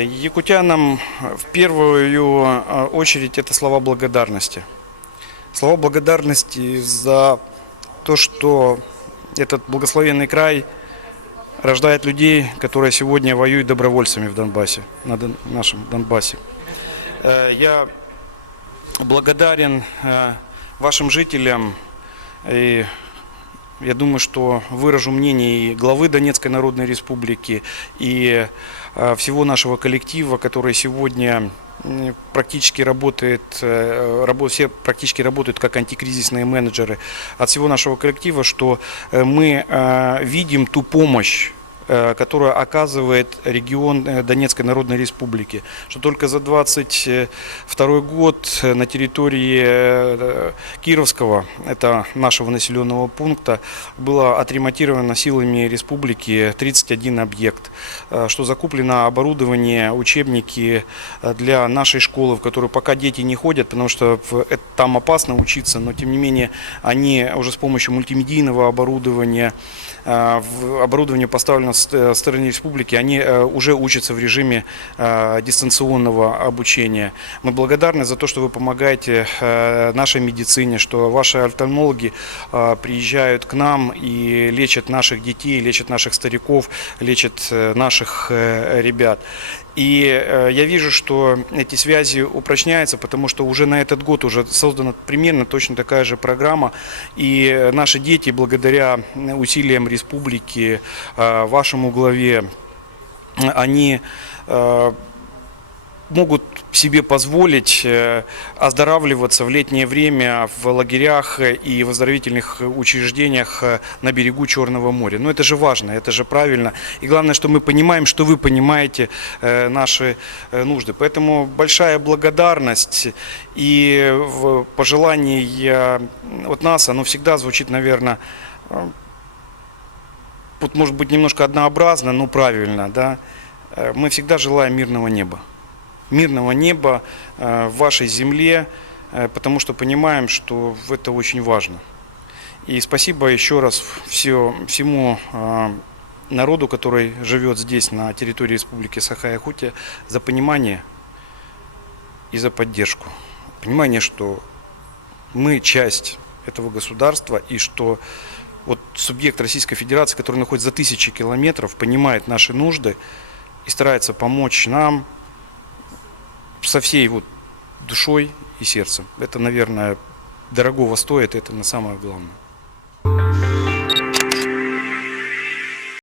Якутянам в первую очередь это слова благодарности. Слова благодарности за то, что этот благословенный край рождает людей, которые сегодня воюют добровольцами в Донбассе, на нашем Донбассе. Я благодарен вашим жителям, и я думаю, что выражу мнение и главы Донецкой Народной Республики, и всего нашего коллектива, который сегодня практически работает, все практически работают как антикризисные менеджеры. От всего нашего коллектива, что мы видим ту помощь, которую оказывает регион Донецкой Народной Республики. Что только за 2022 год на территории Кировского, это нашего населенного пункта, было отремонтировано силами республики 31 объект. Что закуплено оборудование, учебники для нашей школы, в которую пока дети не ходят, потому что там опасно учиться, но тем не менее они уже с помощью мультимедийного оборудования, оборудование поставлено с стороны республики, они уже учатся в режиме дистанционного обучения. Мы благодарны за то, что вы помогаете нашей медицине, что ваши офтальмологи приезжают к нам и лечат наших детей, лечат наших стариков, лечат наших ребят. И я вижу, что эти связи упрочняются, потому что уже на этот год уже создана примерно точно такая же программа. И наши дети, благодаря усилиям республики, вашему главе, они могут себе позволить оздоравливаться в летнее время в лагерях и в оздоровительных учреждениях на берегу Черного моря. Но это же важно, это же правильно. И главное, что мы понимаем, что вы понимаете наши нужды. Поэтому большая благодарность и пожелание от нас, оно всегда звучит, наверное, вот, может быть, немножко однообразно, но правильно. Да? Мы всегда желаем мирного неба. Мирного неба в вашей земле, потому что понимаем, что это очень важно. И спасибо еще раз всему народу, который живет здесь, на территории Республики Саха-Якутия, за понимание и за поддержку. Понимание, что мы часть этого государства, и что вот субъект Российской Федерации, который находится за тысячи километров, понимает наши нужды и старается помочь нам со всей душой и сердцем. Это, наверное, дорогого стоит, это на самое главное.